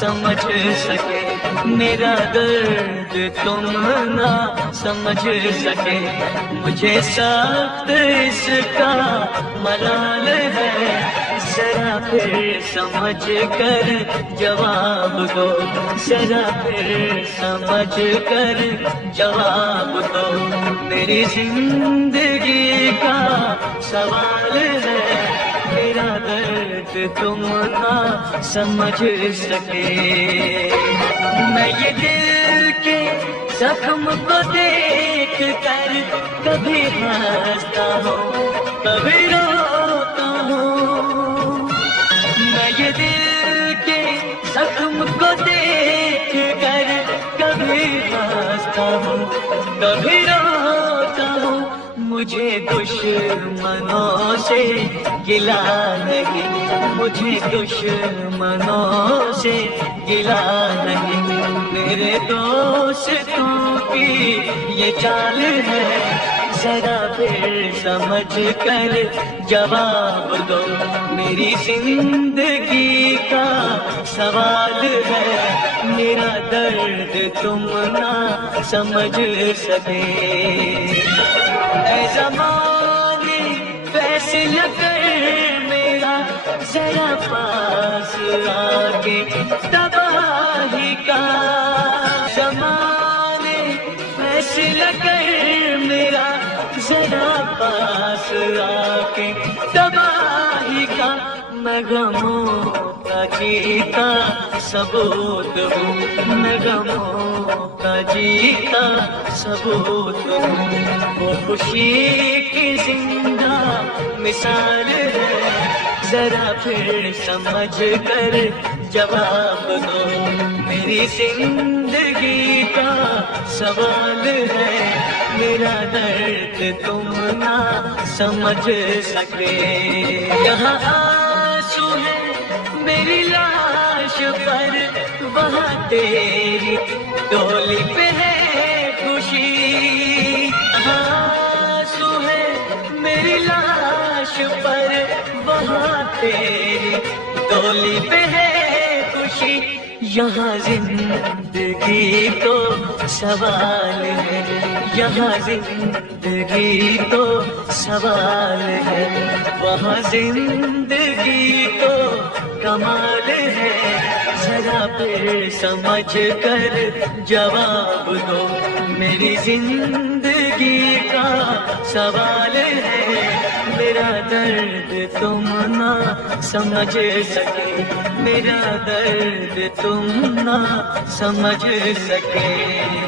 سمجھ سکے، میرا درد تم نہ سمجھ سکے، مجھے سخت اس کا ملال ہے، ذرا پھر سمجھ کر جواب دو، ذرا پھر سمجھ کر جواب دو، میری زندگی کا سوال ہے، میرا درد تم نہ سمجھ سکے۔ میں یہ دل کے زخم کو دیکھ کر کبھی ہنستا ہوں کبھی روتا ہوں، میں یہ دل کے زخم کو دیکھ کر کبھی ہنستا ہوں کبھی روتا ہوں، مجھے دشمنوں سے گلا نہیں، مجھے دشمنوں سے گلا نہیں، میرے دوستوں کی یہ چال ہے، ذرا پھر سمجھ کر جواب دو، میری زندگی کا سوال ہے، میرا درد تم نہ سمجھ سکے۔ اے زمانے فیصلہ کر میرا ذرا پاس آ کے تباہی کا، زمانے فیصلہ کر میرا ذرا پاس آ کے تباہی کا، میں غموں کا جیتا ثبوت ہوں، میں غموں کا جیتا ثبوت ہوں، وہ خوشی کی زندہ مثال ہے، ذرا پھر سمجھ کر جواب دو، میری زندگی کا سوال ہے، میرا درد تم نہ سمجھ سکے۔ یہاں آنسو ہے میری لاش پر، وہاں تیری ڈولی پہ ہے خوشی، آنسو ہے میری لاش پر، وہاں تیری ڈولی پہ ہے خوشی، یہاں زندگی تو سوال ہے، یہاں زندگی تو سوال ہے، وہاں زندگی تو کمال ہے، ذرا پھر سمجھ کر جواب دو، میری زندگی کا سوال ہے، میرا درد تم نہ سمجھ سکے، میرا درد تم نہ سمجھ سکے۔